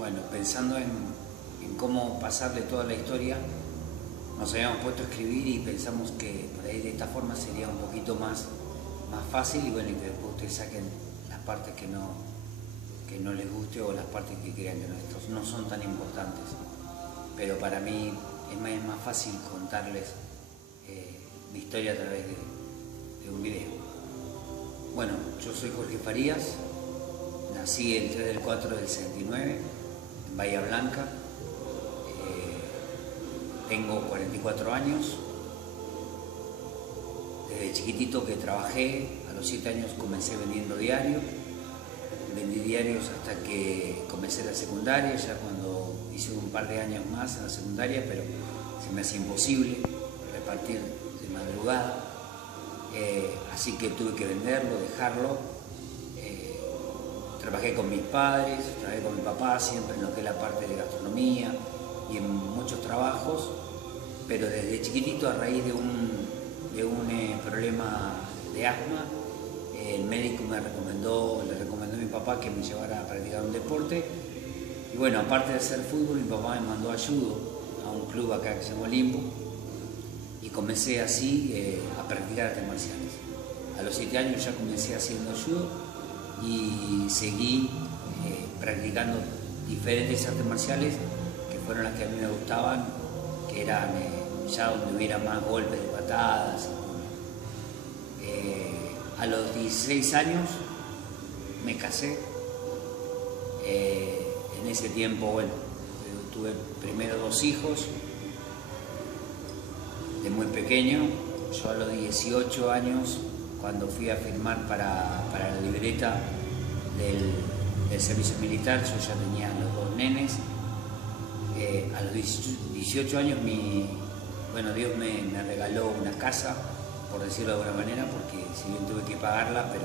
Bueno, pensando en cómo pasarle toda la historia, nos habíamos puesto a escribir y pensamos que por ahí de esta forma sería un poquito más fácil y bueno, y que después ustedes saquen las partes que no les guste o las partes que crean que no son tan importantes. Pero para mí es más fácil contarles mi historia a través de un video. Bueno, yo soy Jorge Farías, nací el 3 del 4 del 69 en Bahía Blanca, tengo 44 años, desde chiquitito que trabajé, a los 7 años comencé vendiendo diarios, vendí diarios hasta que comencé la secundaria, ya cuando hice un par de años más en la secundaria, pero se me hacía imposible repartir de madrugada, así que tuve que venderlo, dejarlo. Trabajé con mis padres, trabajé con mi papá, siempre en lo que es la parte de gastronomía y en muchos trabajos, pero desde chiquitito a raíz de un problema de asma, el médico le recomendó a mi papá que me llevara a practicar un deporte. Y bueno, aparte de hacer fútbol, mi papá me mandó a judo, a un club acá que se llama Limbo, y comencé así a practicar artes marciales. A los 7 años ya comencé haciendo judo y seguí practicando diferentes artes marciales que fueron las que a mí me gustaban, que eran ya donde hubiera más golpes de patadas. A los 16 años me casé. En ese tiempo, bueno, tuve primero 2 hijos de muy pequeño. Yo a los 18 años, cuando fui a firmar para la libreta del servicio militar, yo ya tenía los 2 nenes. A los 18 años, Dios me regaló una casa, por decirlo de alguna manera, porque si bien tuve que pagarla, pero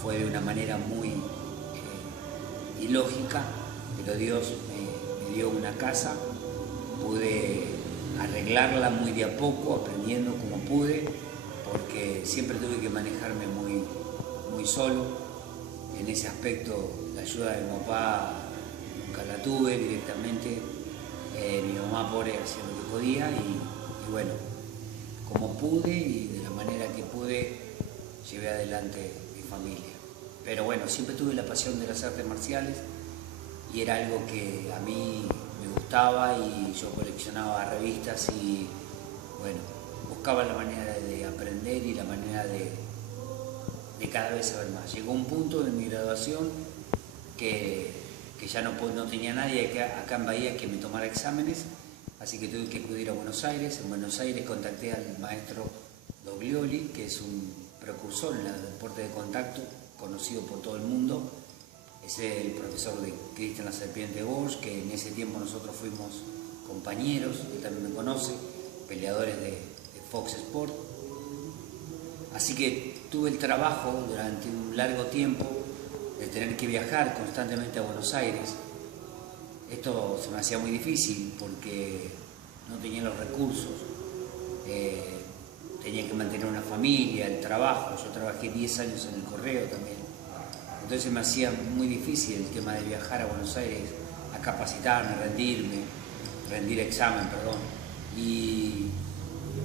fue de una manera muy ilógica, pero Dios me dio una casa, pude arreglarla muy de a poco, aprendiendo como pude, porque siempre tuve que manejarme muy solo. En ese aspecto, la ayuda de mi papá nunca la tuve directamente. Mi mamá pobre hacía lo que podía y bueno, como pude y de la manera que pude, llevé adelante mi familia. Pero bueno, siempre tuve la pasión de las artes marciales y era algo que a mí me gustaba y yo coleccionaba revistas y bueno, buscaba la manera de aprender y la manera de cada vez saber más. Llegó un punto de mi graduación que ya no tenía nadie acá en Bahía que me tomara exámenes, así que tuve que acudir a Buenos Aires. En Buenos Aires contacté al maestro Doglioli, que es un precursor en el deporte de contacto, conocido por todo el mundo. Es el profesor de Cristian La Serpiente Bosch, que en ese tiempo nosotros fuimos compañeros, él también me conoce, peleadores de Fox Sport. Así que tuve el trabajo durante un largo tiempo de tener que viajar constantemente a Buenos Aires. Esto se me hacía muy difícil porque no tenía los recursos, tenía que mantener una familia, el trabajo. Yo trabajé 10 años en el correo también. Entonces me hacía muy difícil el tema de viajar a Buenos Aires, a capacitarme, rendir examen, perdón.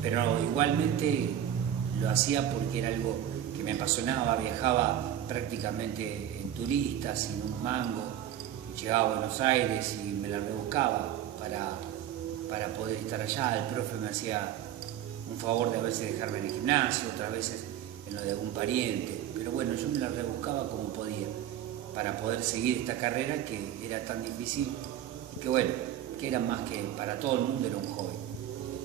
Pero igualmente lo hacía porque era algo que me apasionaba. Viajaba prácticamente en turista, sin un mango. Llegaba a Buenos Aires y me la rebuscaba para poder estar allá. El profe me hacía un favor de a veces dejarme en el gimnasio, otras veces en lo de algún pariente. Pero bueno, yo me la rebuscaba como podía para poder seguir esta carrera que era tan difícil y que bueno, que era más que para todo el mundo, era un hobby.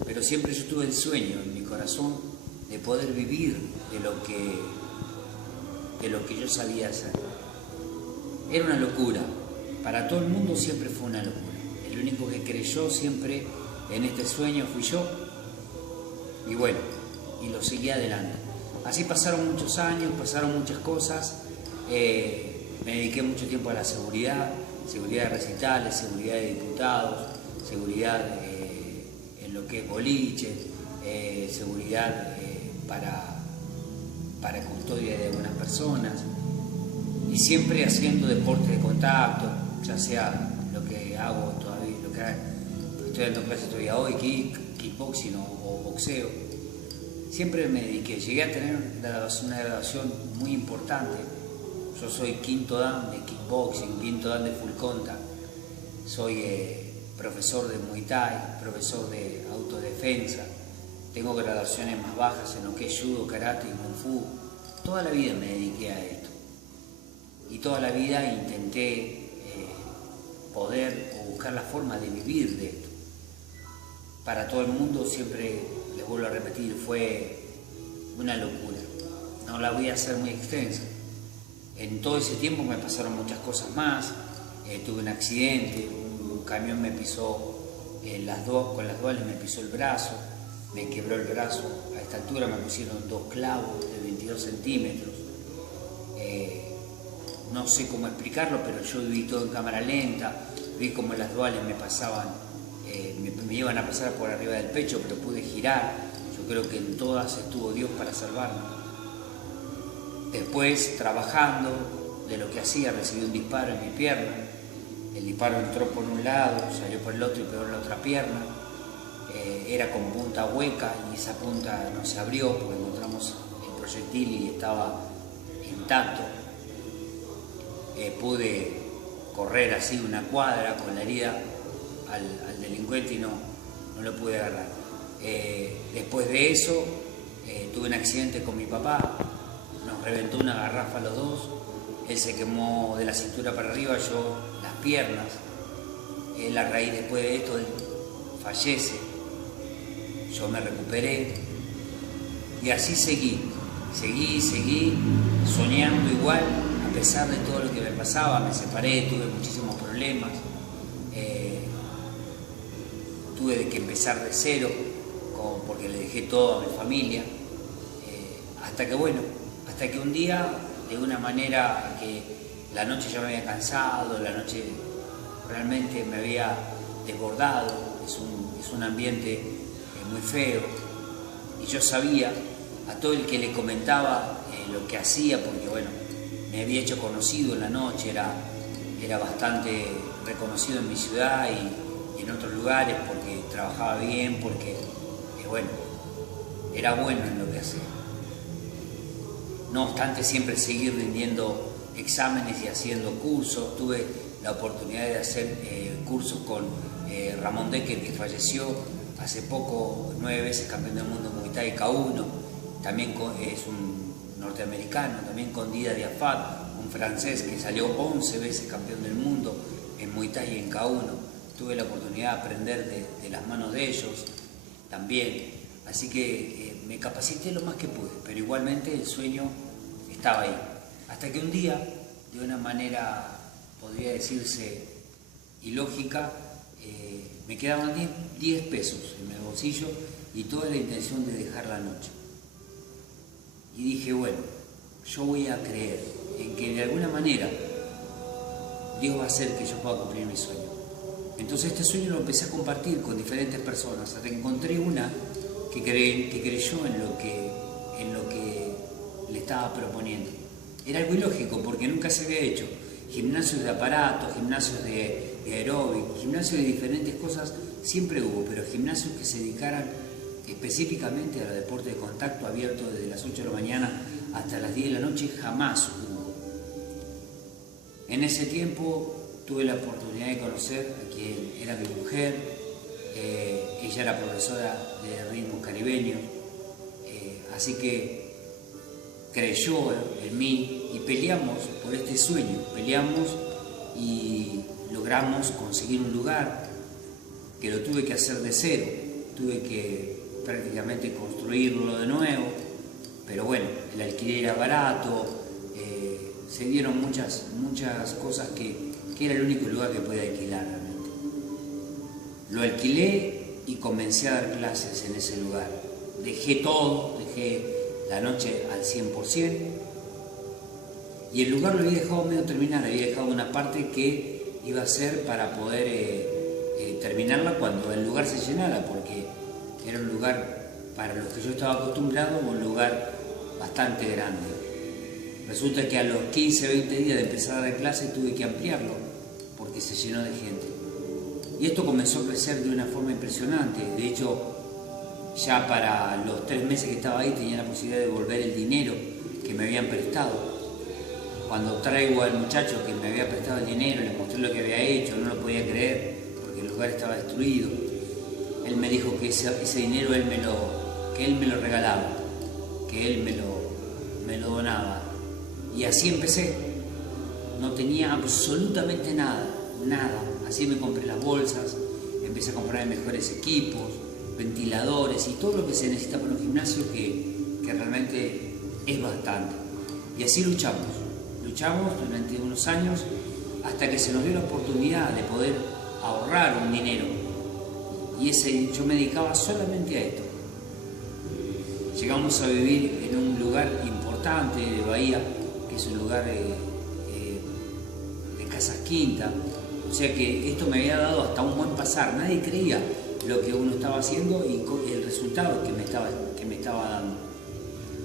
Pero siempre yo tuve el sueño en mi corazón de poder vivir de lo que yo sabía hacer. Era una locura, para todo el mundo siempre fue una locura. El único que creyó siempre en este sueño fui yo y bueno, y lo seguí adelante. Así pasaron muchos años, pasaron muchas cosas, me dediqué mucho tiempo a la seguridad de recitales, seguridad de diputados, seguridad en lo que es boliche, seguridad para custodia de algunas personas y siempre haciendo deporte de contacto, ya sea lo que que hago todavía, estoy dando clases todavía hoy, kickboxing o boxeo. Siempre me dediqué, llegué a tener una graduación muy importante. Yo soy quinto dan de kickboxing, quinto dan de full contact, soy profesor de Muay Thai, profesor de autodefensa, tengo graduaciones más bajas en lo que es judo, karate y kung fu. Toda la vida me dediqué a esto y toda la vida intenté poder o buscar la forma de vivir de esto. Para todo el mundo, siempre les vuelvo a repetir, fue una locura. No la voy a hacer muy extensa. En todo ese tiempo me pasaron muchas cosas más. Tuve un accidente, un camión me pisó con las duales me pisó el brazo, me quebró el brazo. A esta altura me pusieron 2 clavos de 22 centímetros. No sé cómo explicarlo, pero yo vi todo en cámara lenta, vi como las duales me pasaban, me iban a pasar por arriba del pecho, pero pude girar. Yo creo que en todas estuvo Dios para salvarme. Después, trabajando de lo que hacía, recibí un disparo en mi pierna. El disparo entró por un lado, salió por el otro y pegó en la otra pierna. Era con punta hueca y esa punta no se abrió porque encontramos el proyectil y estaba intacto. Pude correr así una cuadra con la herida al delincuente y no lo pude agarrar. Después de eso tuve un accidente con mi papá, nos reventó una garrafa los dos, él se quemó de la cintura para arriba, yo las piernas. Él a raíz después de esto él fallece, yo me recuperé y así seguí soñando igual. A pesar de todo lo que me pasaba, me separé, tuve muchísimos problemas, tuve que empezar de cero, porque le dejé todo a mi familia, hasta que un día, de una manera que la noche ya me había cansado, la noche realmente me había desbordado, es un ambiente muy feo, y yo sabía, a todo el que le comentaba lo que hacía, porque bueno, me había hecho conocido en la noche, era bastante reconocido en mi ciudad y en otros lugares porque trabajaba bien, porque era bueno en lo que hacía. No obstante, siempre seguí rindiendo exámenes y haciendo cursos. Tuve la oportunidad de hacer cursos con Ramón Decker, que falleció hace poco, 9 veces campeón del mundo en Muay Thai K1, también es un norteamericano, también con Dida Diafat, un francés que salió 11 veces campeón del mundo en Muay Thai y en K1. Tuve la oportunidad de aprender de las manos de ellos también, así que me capacité lo más que pude, pero igualmente el sueño estaba ahí. Hasta que un día, de una manera, podría decirse, ilógica, me quedaban 10 pesos en el bolsillo y toda la intención de dejar la noche. Y dije, bueno, yo voy a creer en que de alguna manera Dios va a hacer que yo pueda cumplir mi sueño. Entonces este sueño lo empecé a compartir con diferentes personas, hasta que encontré una que creyó en lo que le estaba proponiendo. Era algo ilógico porque nunca se había hecho. Gimnasios de aparatos, gimnasios de aeróbic, gimnasios de diferentes cosas, siempre hubo, pero gimnasios que se dedicaran específicamente a los deportes de contacto abierto desde las 8 de la mañana hasta las 10 de la noche, jamás hubo. En ese tiempo tuve la oportunidad de conocer a quien era mi mujer. Ella era profesora de ritmos caribeños, así que creyó en mí y peleamos por este sueño, peleamos y logramos conseguir un lugar que lo tuve que hacer de cero, tuve que prácticamente construirlo de nuevo, pero bueno, el alquiler era barato, se dieron muchas cosas que era el único lugar que podía alquilar realmente. Lo alquilé y comencé a dar clases en ese lugar. Dejé todo, dejé la noche al 100%, y el lugar lo había dejado medio terminar, había dejado una parte que iba a ser para poder terminarla cuando el lugar se llenara, porque era un lugar para los que yo estaba acostumbrado, un lugar bastante grande. Resulta que a los 15 o 20 días de empezar a dar clase tuve que ampliarlo porque se llenó de gente. Y esto comenzó a crecer de una forma impresionante. De hecho, ya para los 3 meses que estaba ahí tenía la posibilidad de devolver el dinero que me habían prestado. Cuando traigo al muchacho que me había prestado el dinero, le mostré lo que había hecho, no lo podía creer porque el lugar estaba destruido. Él me dijo que ese dinero que él me lo regalaba, que él me lo donaba. Y así empecé. No tenía absolutamente nada. Así me compré las bolsas, empecé a comprar mejores equipos, ventiladores y todo lo que se necesita para un gimnasio que realmente es bastante. Y así luchamos durante unos años hasta que se nos dio la oportunidad de poder ahorrar un dinero. Y yo me dedicaba solamente a esto. Llegamos a vivir en un lugar importante de Bahía, que es un lugar de casas quinta. O sea que esto me había dado hasta un buen pasar. Nadie creía lo que uno estaba haciendo y el resultado que me estaba dando.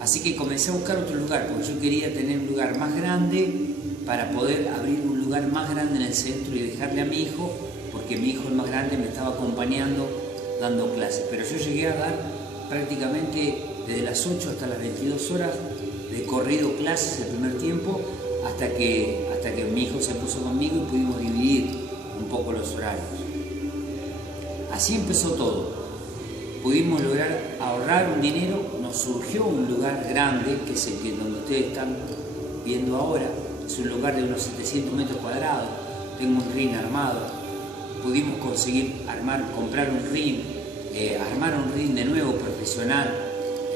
Así que comencé a buscar otro lugar, porque yo quería tener un lugar más grande para poder abrir un lugar más grande en el centro y dejarle a mi hijo, porque mi hijo el más grande me estaba acompañando dando clases. Pero yo llegué a dar prácticamente desde las 8 hasta las 22 horas de corrido clases el primer tiempo, hasta que mi hijo se puso conmigo y pudimos dividir un poco los horarios. Así empezó todo. Pudimos lograr ahorrar un dinero, nos surgió un lugar grande, que es el que donde ustedes están viendo ahora. Es un lugar de unos 700 metros cuadrados, tengo un ring armado. Pudimos conseguir comprar un ring, armar un ring de nuevo profesional,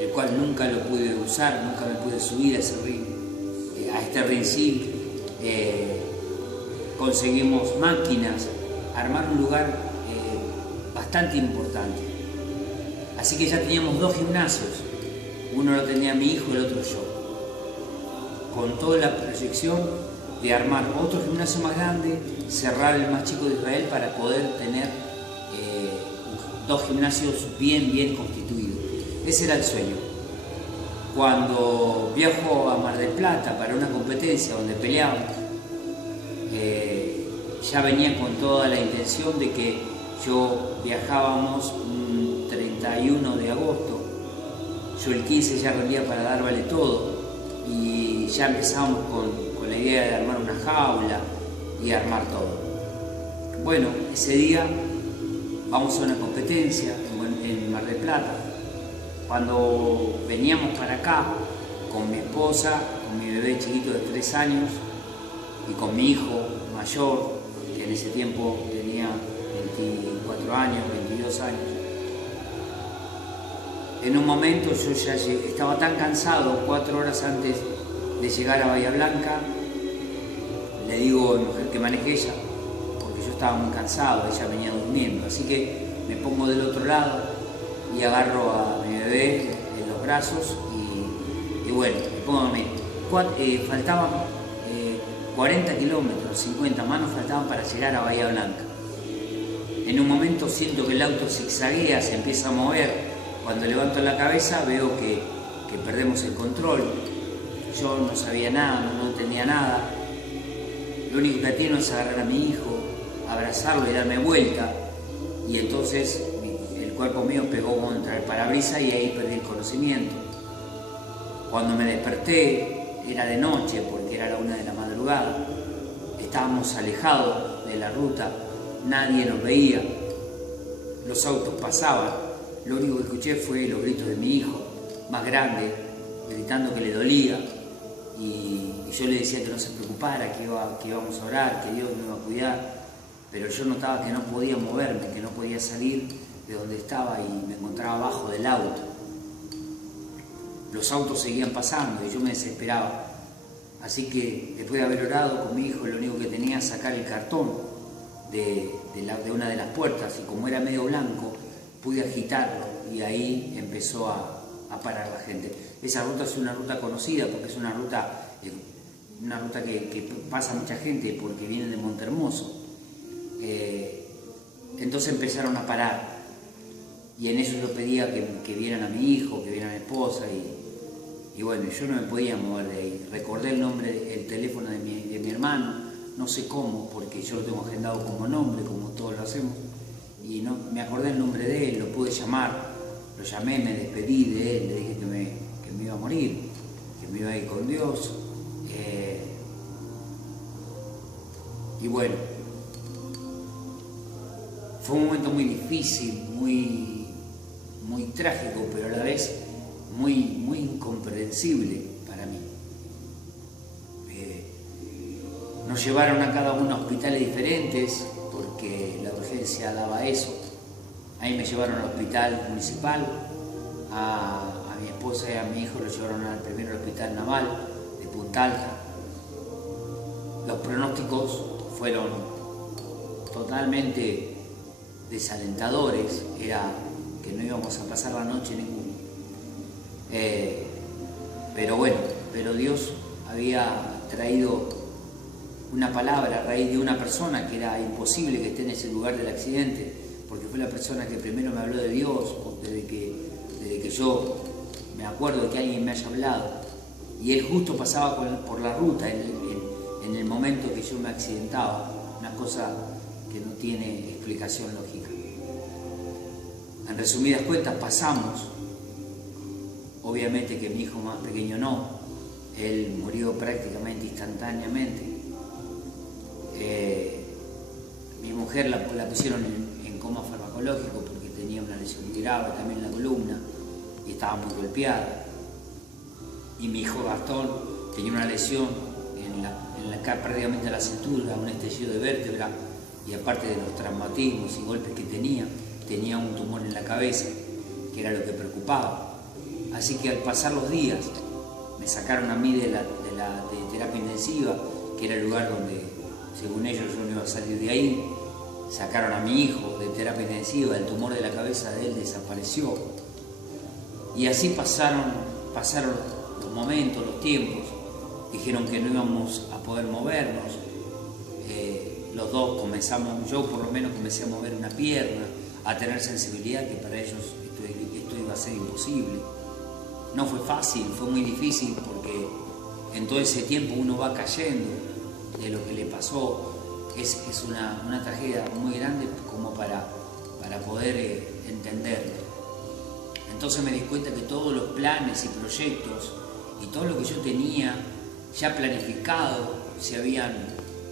el cual nunca lo pude usar, nunca me pude subir a ese ring, a este ring sí. Conseguimos máquinas, armar un lugar bastante importante. Así que ya teníamos 2 gimnasios, uno lo tenía mi hijo y el otro yo, con toda la proyección de armar otro gimnasio más grande, cerrar el más chico de Israel para poder tener 2 gimnasios bien constituidos. Ese era el sueño. Cuando viajo a Mar del Plata para una competencia donde peleábamos, ya venía con toda la intención de que viajábamos un 31 de agosto, yo el 15 ya rendía para dar vale todo y ya empezábamos con la idea de armar una jaula y armar todo. Bueno, ese día vamos a una competencia en Mar del Plata. Cuando veníamos para acá con mi esposa, con mi bebé chiquito de 3 años y con mi hijo mayor, que en ese tiempo tenía 24 años, 22 años. En un momento yo ya estaba tan cansado, 4 horas antes de llegar a Bahía Blanca, le digo a mi mujer que maneje ella, porque yo estaba muy cansado, ella venía durmiendo, así que me pongo del otro lado y agarro a mi bebé en los brazos y bueno, me pongo a dormir. Faltaban 40 kilómetros, 50 más nos faltaban para llegar a Bahía Blanca. En un momento siento que el auto zigzaguea, se empieza a mover. Cuando levanto la cabeza veo que perdemos el control. Yo no sabía nada, no entendía nada. Lo único que atino es agarrar a mi hijo, abrazarlo y darme vuelta. Y entonces el cuerpo mío pegó contra el parabrisas y ahí perdí el conocimiento. Cuando me desperté era de noche porque era la 1 de la madrugada. Estábamos alejados de la ruta, nadie nos veía, los autos pasaban. Lo único que escuché fue los gritos de mi hijo, más grande, gritando que le dolía. Y yo le decía que no se preocupara, que íbamos a orar, que Dios me iba a cuidar. Pero yo notaba que no podía moverme, que no podía salir de donde estaba y me encontraba abajo del auto. Los autos seguían pasando y yo me desesperaba. Así que después de haber orado con mi hijo, lo único que tenía es sacar el cartón de una de las puertas y como era medio blanco, pude agitarlo y ahí empezó a parar la gente. Esa ruta es una ruta conocida porque es una ruta que pasa mucha gente porque viene de Montehermoso. Entonces empezaron a parar y en eso yo pedía que vieran a mi hijo, que vieran a mi esposa y bueno, yo no me podía mover de ahí. Recordé el teléfono de mi hermano, no sé cómo, porque yo lo tengo agendado como nombre, como todos lo hacemos. y no me acordé el nombre de él, lo pude llamar, lo llamé, me despedí de él, le dije que me iba a morir, que me iba a ir con Dios. Y bueno, fue un momento muy difícil, muy trágico, pero a la vez muy incomprensible para mí. Nos llevaron a cada uno a hospitales diferentes porque la urgencia daba eso. A mí me llevaron al hospital municipal, a mi esposa y a mi hijo los llevaron primero al hospital naval de Punta Alta. Los pronósticos fueron totalmente desalentadores, era que no íbamos a pasar la noche ninguno. Pero bueno, Dios había traído una palabra a raíz de una persona que era imposible que esté en ese lugar del accidente, porque fue la persona que primero me habló de Dios, desde que yo me acuerdo de que alguien me haya hablado, y él justo pasaba por la ruta en el momento que yo me accidentaba, una cosa que no tiene explicación lógica. En resumidas cuentas, pasamos. Obviamente que mi hijo más pequeño no, él murió prácticamente instantáneamente. Mi mujer la pusieron en coma farmacológico porque tenía una lesión grave también en la columna y estaba muy golpeada. Y mi hijo Gastón tenía una lesión prácticamente a la cintura, un estallido de vértebra, y aparte de los traumatismos y golpes que tenía un tumor en la cabeza, que era lo que preocupaba. Así que al pasar los días, me sacaron a mí de terapia intensiva, que era el lugar donde, según ellos, yo no iba a salir de ahí. Sacaron a mi hijo de terapia intensiva, el tumor de la cabeza de él desapareció. Y así pasaron los momentos, los tiempos. Dijeron que no íbamos a poder movernos. Los dos comenzamos, yo por lo menos comencé a mover una pierna, a tener sensibilidad, que para ellos esto iba a ser imposible. No fue fácil, fue muy difícil, porque en todo ese tiempo uno va cayendo de lo que le pasó. Es una tragedia muy grande como para poder entenderlo. Entonces me di cuenta que todos los planes y proyectos y todo lo que yo tenía ya planificado se habían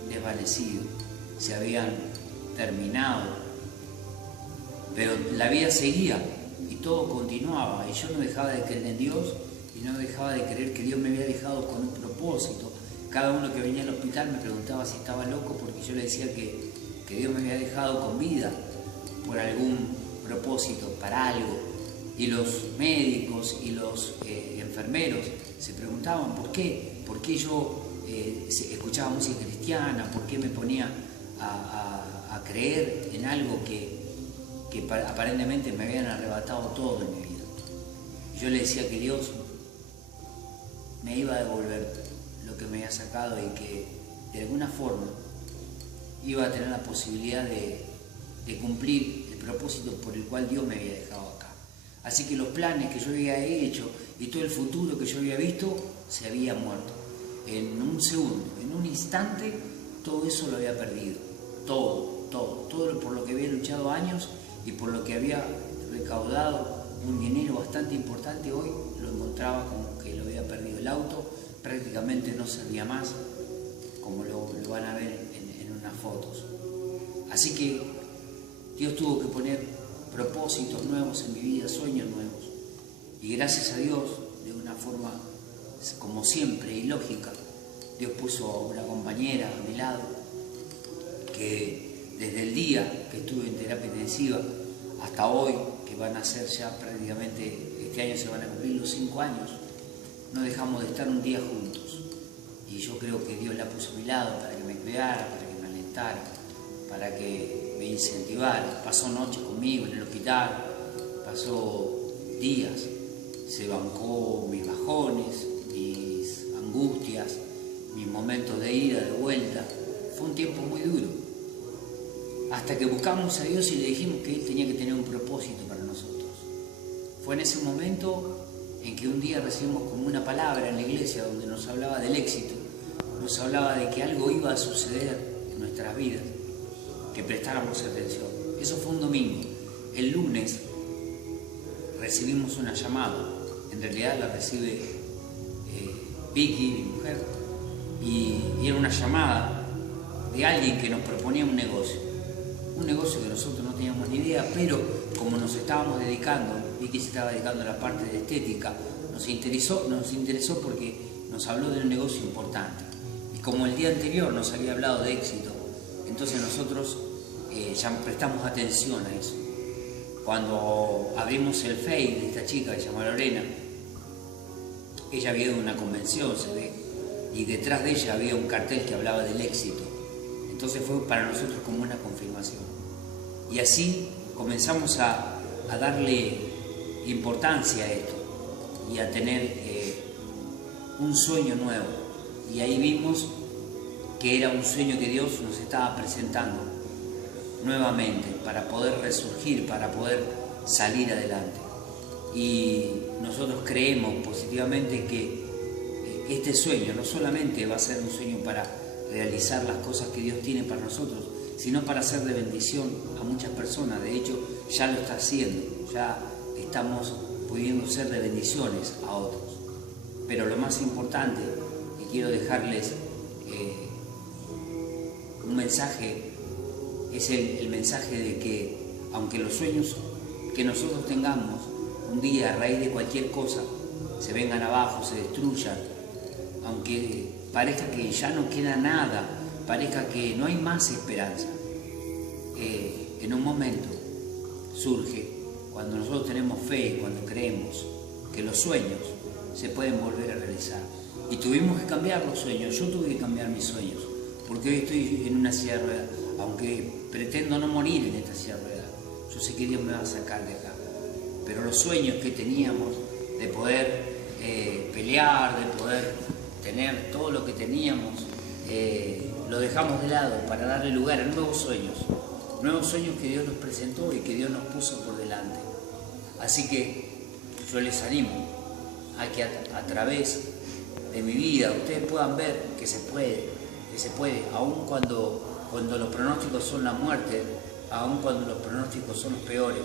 desvanecido, se habían terminado. Pero la vida seguía y todo continuaba, y yo no dejaba de creer en Dios y no dejaba de creer que Dios me había dejado con un propósito. Cada uno que venía al hospital me preguntaba si estaba loco, porque yo le decía que Dios me había dejado con vida por algún propósito, para algo. Y los médicos y los enfermeros se preguntaban por qué yo escuchaba música cristiana, por qué me ponía a creer en algo que aparentemente me habían arrebatado todo en mi vida. Yo le decía que Dios me iba a devolver lo que me había sacado y que de alguna forma iba a tener la posibilidad de cumplir el propósito por el cual Dios me había dejado acá. Así que los planes que yo había hecho y todo el futuro que yo había visto se había muerto. En un segundo, en un instante, todo eso lo había perdido. Todo por lo que había luchado años y por lo que había recaudado un dinero bastante importante, hoy lo encontraba como que lo había perdido. El auto prácticamente no servía más, como lo van a ver en unas fotos. Así que Dios tuvo que poner propósitos nuevos en mi vida, sueños nuevos. Y gracias a Dios, de una forma como siempre y lógica, Dios puso una compañera a mi lado que desde el día que estuve en terapia intensiva hasta hoy, que van a ser ya prácticamente, este año se van a cumplir los 5 años, no dejamos de estar un día juntos. Y yo creo que Dios la puso a mi lado para que me cuidara, para que me alentara, para que me incentivara. Pasó noches conmigo en el hospital, pasó días, se bancó mis bajones, mis angustias, mis momentos de ida, de vuelta. Fue un tiempo muy duro, hasta que buscamos a Dios y le dijimos que Él tenía que tener un propósito para nosotros. Fue en ese momento en que un día recibimos como una palabra en la iglesia donde nos hablaba del éxito, nos hablaba de que algo iba a suceder en nuestras vidas, que prestáramos atención. Eso fue un domingo. El lunes recibimos una llamada, en realidad la recibe Vicky, mi mujer, y era una llamada de alguien que nos proponía un negocio que nosotros no teníamos ni idea, pero como nos estábamos dedicando, Vicky se estaba dedicando a la parte de estética, nos interesó porque nos habló de un negocio importante. Y como el día anterior nos había hablado de éxito, entonces nosotros ya prestamos atención a eso. Cuando abrimos el Face de esta chica que se llama Lorena, ella había ido a una convención, se ve, y detrás de ella había un cartel que hablaba del éxito. Entonces fue para nosotros como una confirmación. Y así comenzamos a darle importancia a esto y a tener un sueño nuevo. Y ahí vimos que era un sueño que Dios nos estaba presentando nuevamente para poder resurgir, para poder salir adelante. Y nosotros creemos positivamente que este sueño no solamente va a ser un sueño para realizar las cosas que Dios tiene para nosotros, sino para ser de bendición a muchas personas. De hecho, ya lo está haciendo, ya estamos pudiendo ser de bendiciones a otros. Pero lo más importante, y quiero dejarles un mensaje, es el mensaje de que aunque los sueños que nosotros tengamos un día a raíz de cualquier cosa se vengan abajo, se destruyan, aunque parezca que ya no queda nada, parezca que no hay más esperanza, en un momento surge, cuando nosotros tenemos fe, cuando creemos que los sueños se pueden volver a realizar. Y tuvimos que cambiar los sueños, yo tuve que cambiar mis sueños, porque hoy estoy en una silla de ruedas, aunque pretendo no morir en esta silla de ruedas, yo sé que Dios me va a sacar de acá. Pero los sueños que teníamos de poder pelear, de poder tener todo lo que teníamos, lo dejamos de lado para darle lugar a nuevos sueños que Dios nos presentó y que Dios nos puso por delante. Así que yo les animo a que a través de mi vida ustedes puedan ver que se puede, aun cuando los pronósticos son la muerte, aun cuando los pronósticos son los peores,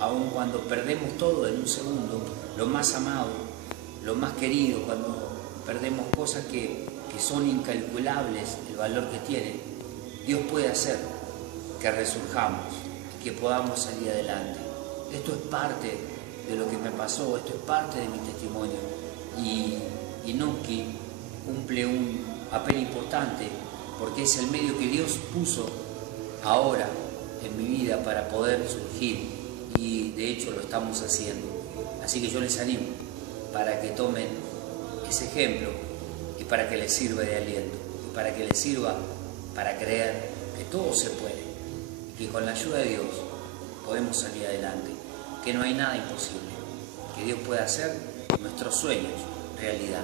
aun cuando perdemos todo en un segundo, lo más amado, lo más querido, cuando perdemos cosas que son incalculables, el valor que tienen, Dios puede hacer que resurjamos, que podamos salir adelante. Esto es parte de lo que me pasó, esto es parte de mi testimonio. Y Nunki cumple un papel importante porque es el medio que Dios puso ahora en mi vida para poder surgir, y de hecho lo estamos haciendo. Así que yo les animo para que tomen ese ejemplo y para que les sirva de aliento, y para que les sirva para creer que todo se puede y que con la ayuda de Dios podemos salir adelante, que no hay nada imposible, que Dios puede hacer nuestros sueños realidad,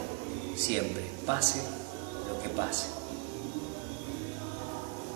siempre, pase lo que pase.